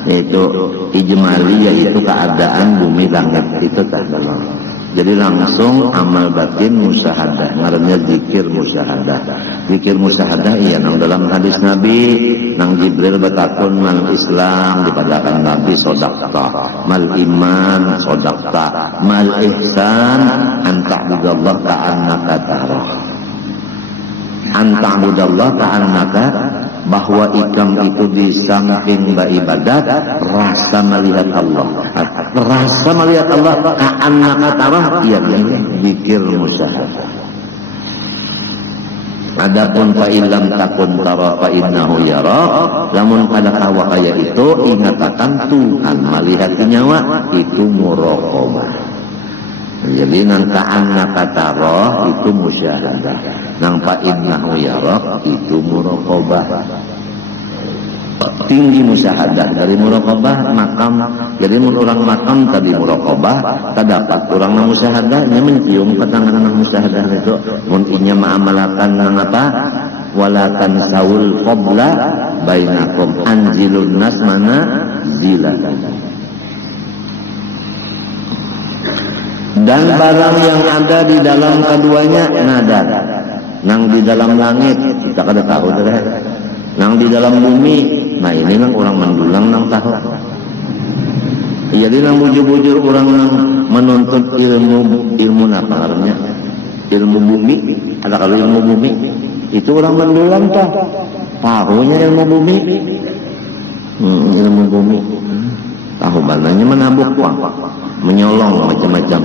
yaitu ijmali yaitu keadaan bumi langit itu tak dalam. Jadi langsung amal batin musyahadah, ngarannya zikir musyahadah. Zikir musyahadah iya nang dalam hadis Nabi, nang Jibril bertakun mal Islam dipadakan Nabi sodakta, mal iman sodakta, mal ihsan anta'budallah ka'annaka tarah. Anta'budallah ka'annaka, bahwa ikam itu di samping beribadat rasa melihat Allah, rasa melihat Allah ka'annaka tarah, iya zikir musyahadah. Adapun fa illam takun tara fa innahu yara, lamun pada kawa kaya itu ingatakan Tuhan melihat nyawa itu muraqabah. Jadi nang ka'annaka tara itu musyahadah, nang fa innahu yara itu muraqabah. Tinggi musyahadah dari muraqabah makam. Jadi mun orang makam tadi muraqabah terdapat orang nang musyahadahnya mencium patangan nang musyahadah itu mun inya maamalakan nang apa wala tansawul qabla bainakum anjilun nas mana zila. Dan barang yang ada di dalam keduanya nada nang di dalam langit kita kada tahu deh nang di dalam bumi. Nah ini nang orang mendulang nang tahu. Jadi nang bujur-bujur orang nang menuntut ilmu apa namanya? Ilmu bumi. Ada kalau ilmu bumi itu orang mendulang tak tahunya ilmu bumi. Ilmu bumi tahu bananya menabuk uang, menyolong macam-macam.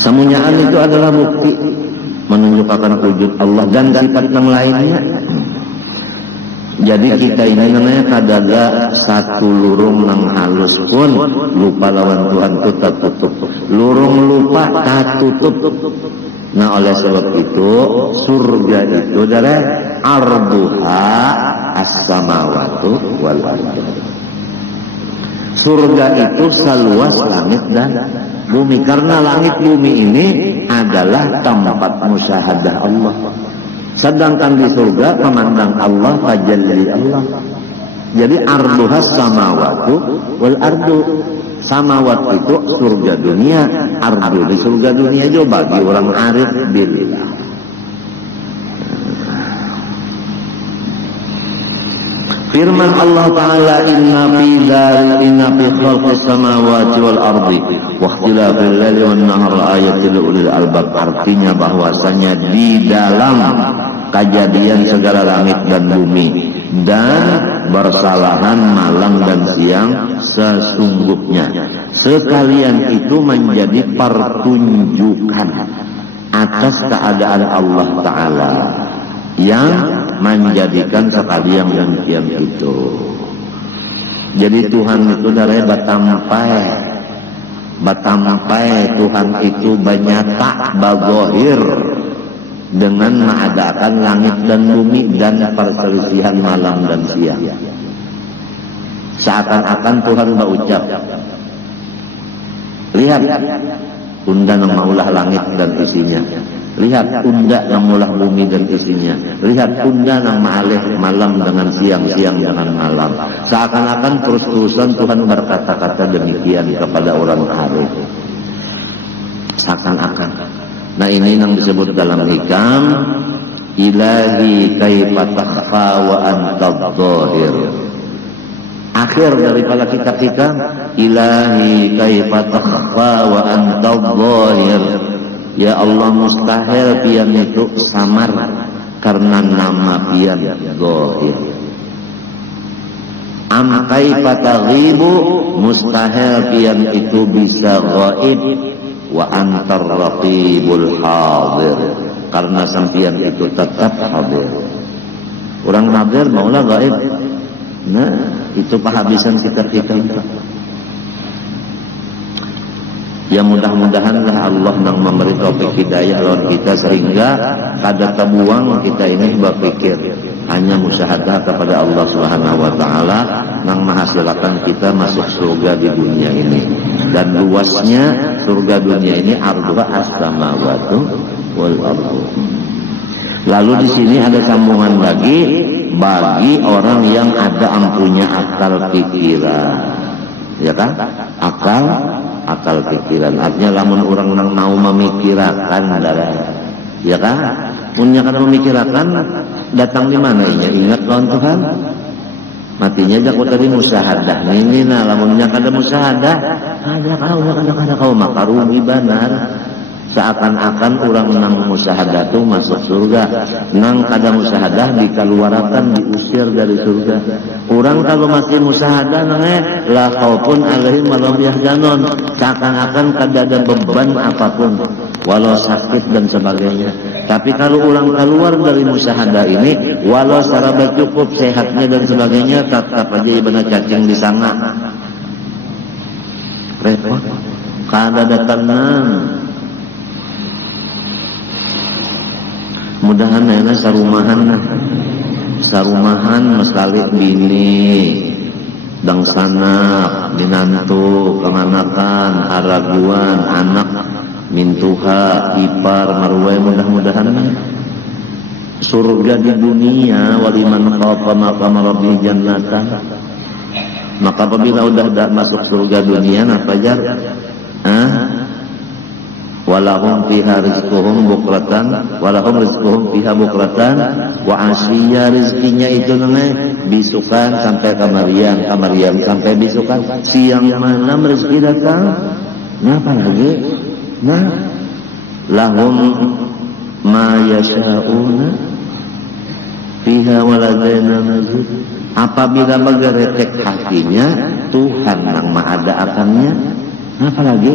Semuanyaan itu adalah bukti menunjukkan wujud Allah dan sifat yang lainnya. Jadi kita ini namanya kadada satu lurung nang halus pun lupa lawan Tuhan itu tertutup. Lurung lupa tertutup. Nah oleh sebab itu surga itu adalah arduha as-samawatu wal ardh. Surga itu seluas langit dan bumi, karena langit bumi ini adalah tempat musyahadah Allah. Sedangkan di surga memandang Allah, tajalli Allah. Jadi arduhas samawatu wal ardu. Samawat itu surga dunia, ardu di surga dunia juga bagi orang arif billah. Firman Allah Ta'ala, inna fi khalqis samawati wal ardi wa ikhtilafil laili wan nahari ayatin li ulil albab. Artinya bahwasanya di dalam kejadian segala langit dan bumi dan bersalahan malam dan siang sesungguhnya sekalian itu menjadi pertunjukan atas keadaan Allah Ta'ala yang menjadikan sekalian dan siang itu. Jadi Tuhan itu dari batampai Tuhan itu banyata bagohir dengan mengadakan langit dan bumi dan perselisihan malam dan siang. Seakan-akan Tuhan berucap, lihat unda maulah langit dan isinya, lihat unda maulah bumi dan isinya, lihat unda ma'alih malam dengan siang, siang dengan malam. Seakan-akan terus-terusan Tuhan berkata-kata demikian kepada orang arif. Seakan-akan. Nah ini yang disebut dalam hikam, ilahi kaifa takhfa wa anta dhahir. Akhir daripada kitab hikam, ilahi kaifa takhfa wa anta dhahir. Ya Allah, mustahil pian itu samar karena nama pian dhahir. Am kaifa taghibu, mustahil pian itu bisa ghaib. Wa antar raqibul hadir, karena sampian itu tetap hadir. Orang hadir maulah gaib. Nah itu penghabisan kita. Ya mudah-mudahanlah Allah yang memberi taufik hidayah lawan kita sehingga kada terbuang kita ini berpikir hanya musyahadah kepada Allah Subhanahu wa taala yang menghasilkan kita masuk surga di dunia ini. Dan luasnya surga dunia ini arduha as-samawatu wal ardu. Lalu di sini ada sambungan lagi bagi orang yang ada ampunya akal pikiran. Ya kan? Akal pikiran. Artinya lamun orang yang mau memikirkan adalah, ya kan? Punya kada memikirkan datang di mana ini? Ingat lawan Tuhan. Matinya jago tadi musyahadah. Ini nah lamunnya kada musyahadah, ada kau maka rugi benar. Seakan-akan orang nang musyahadah itu masuk surga, nang kada musyahadah dikeluarkan, diusir dari surga. Orang kalau masih musyahadah nangnya la khaufun alaihim wa lahum yahzanun, seakan-akan kada ada beban apapun, walau sakit dan sebagainya. Tapi kalau orang keluar dari musyahadah ini, walau secara cukup sehatnya dan sebagainya, tetap aja ibadah cacing di sana. Repot, kada ada tenang. Mudahan enak sarumahan mesalik bini dang sanak binantu kemanakan haraguan anak mintuha ipar marwai. Mudah-mudahan surga di dunia waliman khafa maqama rabbih jannatan. Maka apabila udah masuk surga dunia apa jar? Walahum fiha rizquhum bukratan, walahum rizquhum fiha bukratan wa asyiya, rizkinya itu namanya bisukan sampai kamarian sampai bisukan, siang malam rezeki datang. Nah apa lagi? Nah lahum ma yasha'una fiha waladaina mazid. Apabila mengeretek hatinya Tuhan yang maha akannya. Apa lagi?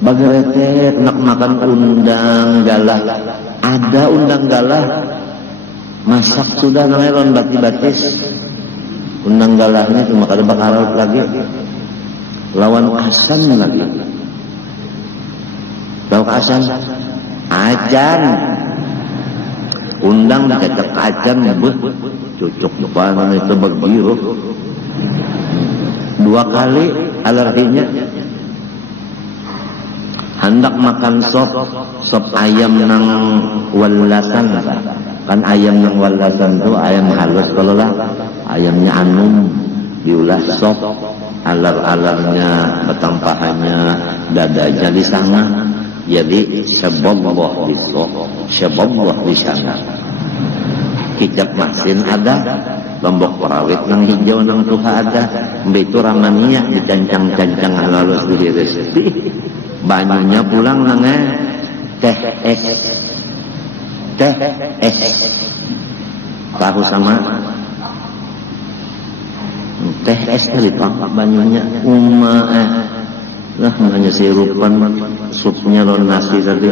Bageretek nak makan undang galah, ada undang galah masak sudah namanya lawan bati-batis. Undang galahnya cuma kada bakar lagi, lawan asan lagi. Tahu asan? Acan. Undang dikecek acan nyebut cocok banget itu berbiru. 2 2 kali alerginya. Hendak makan sop ayam nang walasan, kan ayam nang walasan tuh ayam halus kalau lah, ayamnya anum diulah sop, alar-alarnya, batang pahanya, dadanya di sana, jadi sebolloh di sop, sebolloh di sana. Kicap masin ada, lombok perawit nang hijau nang tuha ada, itu ramania dicancang-cancang halus di resipi. Banyunya pulang nangnya teh es tahu sama teh es dari pangkat banyunya lah hanya sirupan supnya lon nasi tadi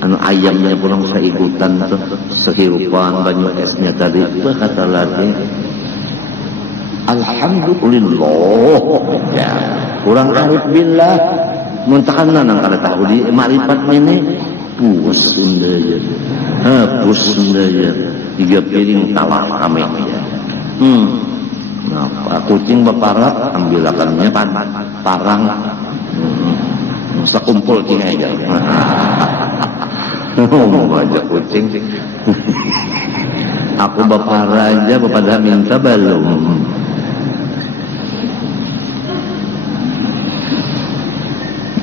anu ayamnya pulang seikutan tuh sehirupan banyu esnya tadi kata lagi alhamdulillah ya kurang arif billah muntahanna nang kada tahu di makrifat ini pus sundaya pus sundaya 3 piring tawar kami ya nah kucing beparat ambilakannya parang sekumpul tinggal aja aja kucing aku beparah aja pada minta belum.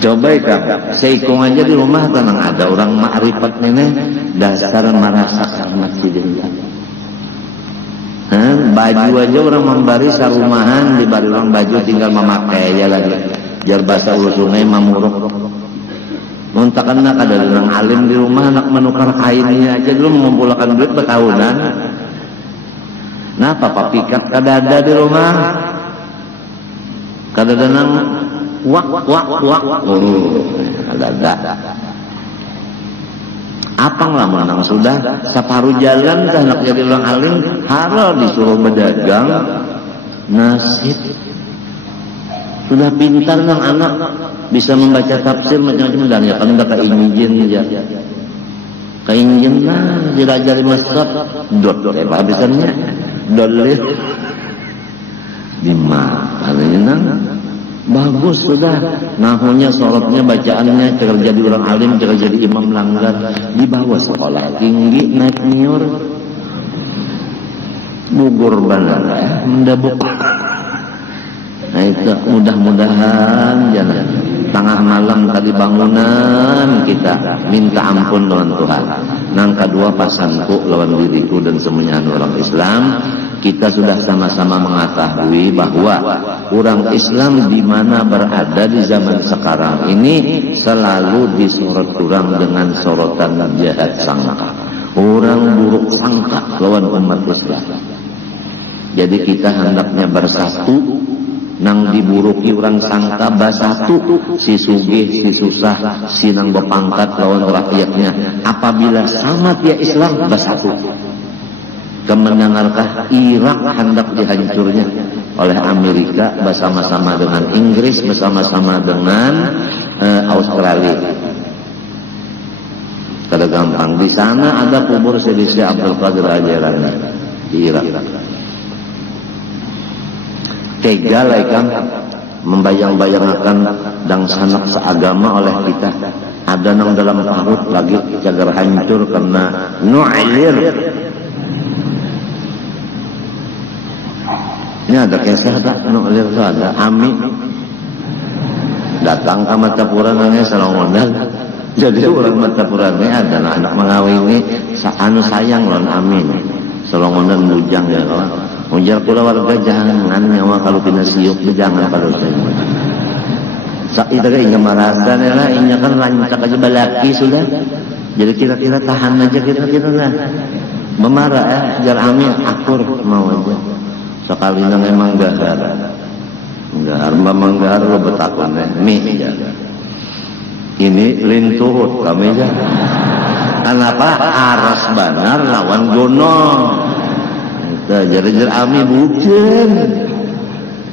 Coba kan, seikung aja di rumah tenang ada orang makrifat nenek dasar merasakan masjidillah. Baju aja orang membari sarumahan dibari orang baju tinggal memakai aja lagi. Jar bahasa ulu sungai mamuruk. Muntakan nak ada orang alim di rumah nak menukar kainnya aja dulu mengumpulkan duit bertahunan. Nah papa pikat kada ada di rumah, kada ada nang wak ada apang lah menang sudah separuh jalan dah nak jadi orang alim haro disuruh berdagang nasib sudah pintar nang anak bisa membaca tafsir macam-macam dan ya kan udah kainjin aja kainjin lah dirajari masraf dot habisannya dolir dimakan nang bagus sudah nahunya sorotnya bacaannya cara jadi orang alim cara jadi imam langgar dibawa sekolah tinggi naik nior gugur benar mendabuk. Nah itu mudah-mudahan jangan tengah malam tadi bangunan kita minta ampun lawan Tuhan. Nang kedua pasanku lawan diriku dan semuanya orang Islam. Kita sudah sama-sama mengetahui bahwa orang Islam di mana berada di zaman sekarang ini selalu disorot orang dengan sorotan jahat sangka. Orang buruk sangka lawan umat Islam. Jadi kita hendaknya bersatu. Nang diburuki orang sangka basatu si sugih, si susah, si nang berpangkat lawan rakyatnya. Apabila sama dia Islam basatu. Kemenangarkah Irak hendak dihancurnya oleh Amerika bersama-sama dengan Inggris bersama-sama dengan Australia. Kada gampang. Di sana ada kubur Sayyidi Abdul Qadir Al-Jilani di Irak. Tega lah kan membayang-bayangkan dan sanak seagama oleh kita. Ada nang dalam parut lagi jagar hancur karena nu'alir. Ini ada kisah tak? Nu'alir itu ada. Ami datang ke Matapurannya Salongondan. Jadi orang Matapurannya ada anak mengawini anu sayang lon Amin. Salongondan bujang ya kawan. Ujar pula warga jangan nyawa kalau pindah siuk jangan kalau saya. Itu kan ingat marasan ya lah, ingat kan lancak aja balaki sudah. Jadi kira-kira tahan aja kira-kira lah. Memarah ya, jar amin akur mau aja. Sekali nang emang gahar, memang gahar lo betakon nih ya. Ini lintuhut kami aja. Kenapa aras banar lawan gonong? Jar ami bukan.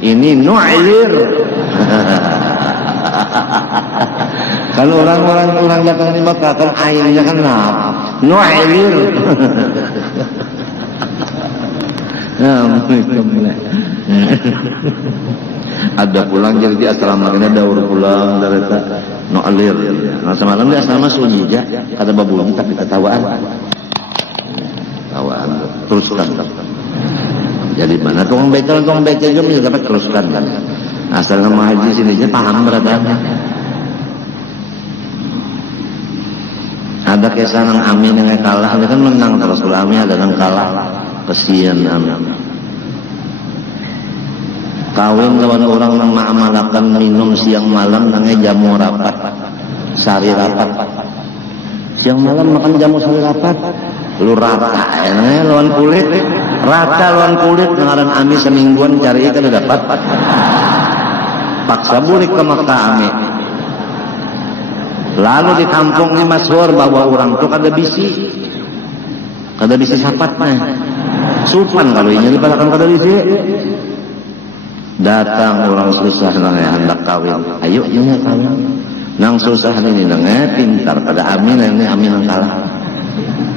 Ini nu'alir. Kalau orang datang di Makkah kan airnya kan nu'alir. Ada pulang jadi di asrama kena daur pulang dari no alir. Nah semalam di asrama sunyi aja kata babunyi tapi ketawaan. Tawaan teruskan. Jadi mana tukang bekel juga dapat teruskan kan. Asal nama haji sini aja paham beratnya. Ada kisah nang Amin yang kalah, dia kan menang terus. Kalau Amin ada yang kalah, kesian Amin. Kawin lawan orang yang mengamalkan minum siang malam nangnya jamu rapat, sari rapat. Siang malam makan jamu sari rapat, lu rata, lawan kulit, rata lawan kulit. Ngaran Amin semingguan cari ikan dapat. Paksa bulik ke Mekah Amin. Lalu di kampung ini masyhur bahwa orang tuh kada bisi sapatnya. Supan kalau ini dibalakan kada bisi. Datang orang susah nang hendak kawin. Ayo nya kawin. Nang susah ini nang pintar pada Amin ini Amin nang kalah.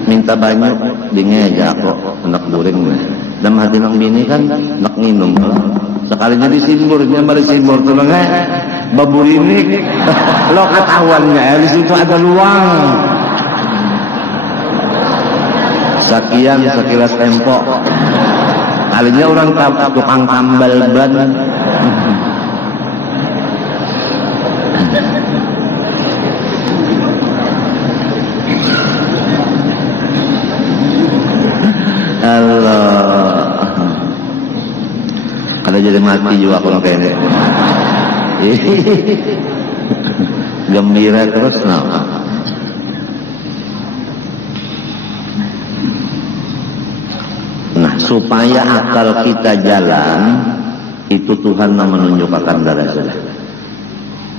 Minta banyak dingeja kok hendak during. Dan hati nang bini kan hendak minum. Sekalinya disimburnya mari simbur tuh nang baburinik lo ketahuannya di situ ada luang sekian sekilas tempo kalinya orang tukang tambal ban Allah kada jadi mati juga kalau kayak gembira terus nah supaya akal kita jalan itu Tuhan menunjukkan dari sudah.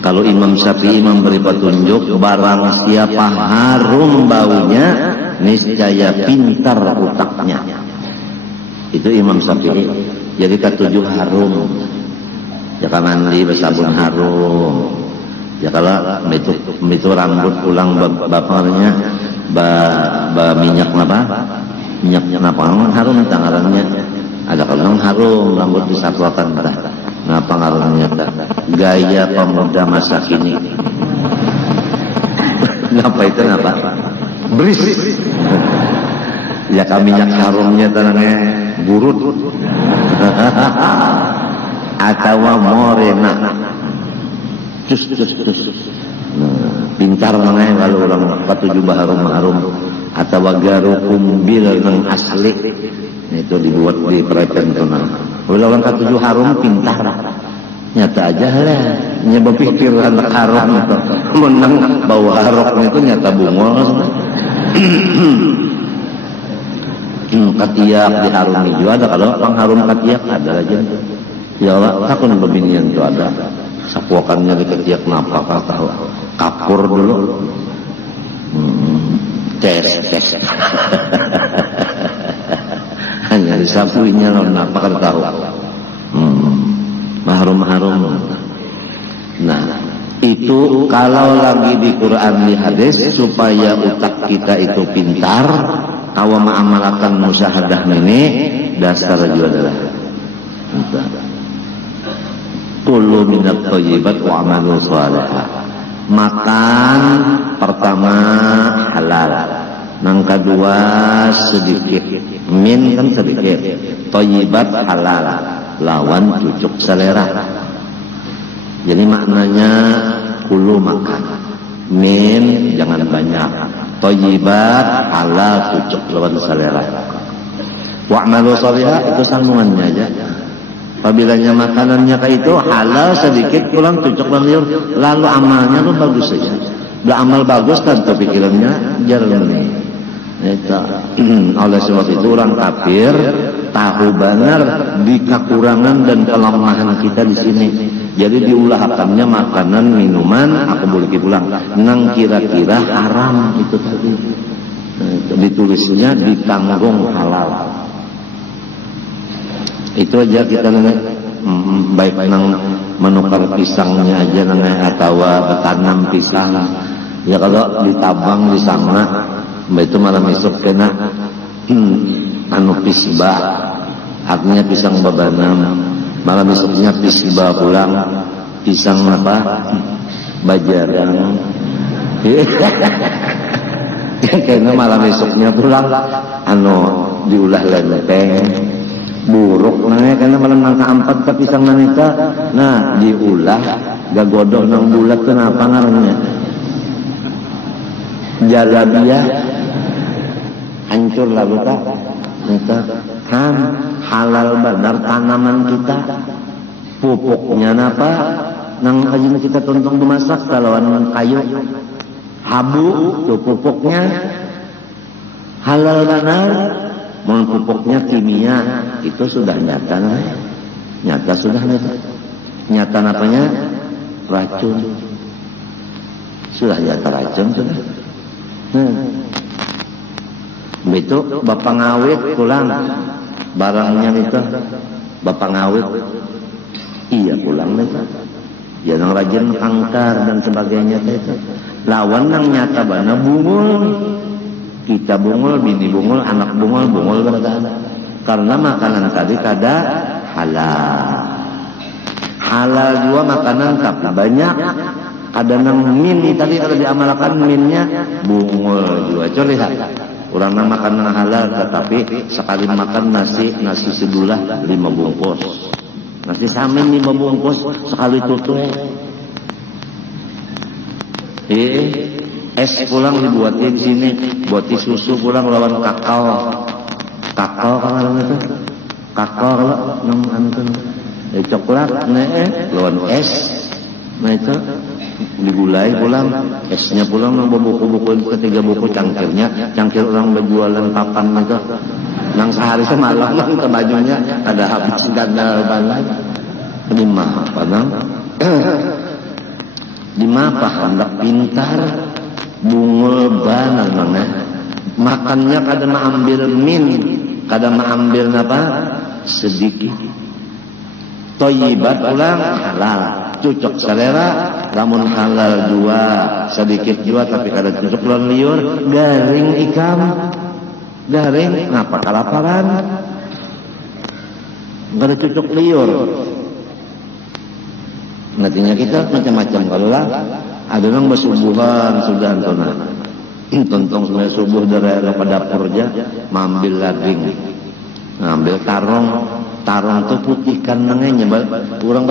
Kalau Imam Syafi'i memberi petunjuk barang siapa harum baunya niscaya pintar otaknya, itu Imam Syafi'i. Jadi ketujuh harum. Ya kan mandi bersabun harum. Ya kalau itu rambut ulang bapaknya minyak apa? Minyaknya apa? Harum tangannya. Ada kalau harum rambut disatukan dah. Ngapa ngaruhnya? Gaya pemuda masa kini. Ngapa itu ngapa? Beris. Ya kan minyak harumnya tangannya burut. Atau morena cus pintar namanya kalau orang ketujuh harum atau garukum bil nang asli itu dibuat di prepen tuh kalau orang ketujuh harum pintar nyata aja lah nyoba pikir anak harum itu menang bau harum itu nyata bungol katiak diharumi juga ada kalau pengharum katiak ada aja. Ya Allah, takun pembinian itu ada. Sapuakannya di ketiak napa tahu. Kapur dulu. Tes. Hanya disapuinya loh napa kan tahu. Mahrum. Nah, itu kalau lagi di Quran di hadis supaya otak kita itu pintar, tahu mengamalkan musyahadah ini dasar juga adalah Kulu minat thayyibat wa amalu shalihah. Makan pertama halal, yang kedua sedikit, min kan sedikit, thayyibat halal, lawan cucuk selera. Jadi maknanya kulu makan, min jangan banyak, thayyibat halal cucuk lawan selera. Wa amalu shalihah itu sambungannya aja. Apabila makanannya kayak itu halal sedikit pulang cucuk liur, lalu amalnya tuh bagus saja. Bila amal bagus tentu pikirannya jernih. Oleh sebab itu orang kafir tahu benar di kekurangan dan kelemahan kita di sini. Jadi diulahkannya makanan minuman aku boleh pulang. Nang kira-kira haram itu tadi. Ditulisnya ditanggung halal. Itu aja kita baik nang menukar pisangnya aja nang atau bertanam pisang. Ya kalau ditabang di sana, itu malah besok kena anu pisba, artinya pisang babanam. malam besoknya pisba pulang pisang apa bajarang karena malam besoknya pulang diulah lenteng buruk nanya karena malam nangka 4 ke pisang nanita nah diulah gagodoh nang bulat kenapa ngarannya jalabiyah hancur lah buka nita kan halal benar tanaman kita pupuknya napa nang ajin kita tuntung dimasak kalawan kayu habu tuh pupuknya halal benar mau pupuknya kimia itu sudah nyata nyata sudah nyata apanya racun sudah nyata racun sudah itu bapak ngawit pulang barangnya itu bapak ngawit iya pulang itu ya nang rajin angkar dan sebagainya itu lawan nang nyata bana bungul kita bungul bini bungul anak bungul bungul berada karena makanan tadi kada halal juga makanan tapi banyak ada nang min tadi kalau diamalkan minnya bungul juga coba lihat orang nang makanan halal tetapi sekali makan nasi sedulah 5 bungkus nasi samin 5 bungkus sekali tutup es pulang dibuatin sini buatin susu pulang lawan kakao kalau itu kakao kalau nang coklat lawan es nah itu digulai pulang esnya pulang nang buku-buku ketiga buku cangkir orang berjualan papan itu nang sehari semalam nang ke bajunya ada habis ganda banget di mapa hendak pintar bungul banget mana makannya kadang ambil min kadang ambil apa sedikit toyibat ulang halal cocok selera lamun halal jua sedikit jua tapi kadang cocok lawan liur garing ikam garing ngapa kalaparan gak ada cocok liur nantinya kita macam-macam kalau lah ada orang bersubuhan sudah tontong sebenarnya subuh dari pada dapur aja mambil lading ngambil tarong tuh putihkan nangenya orang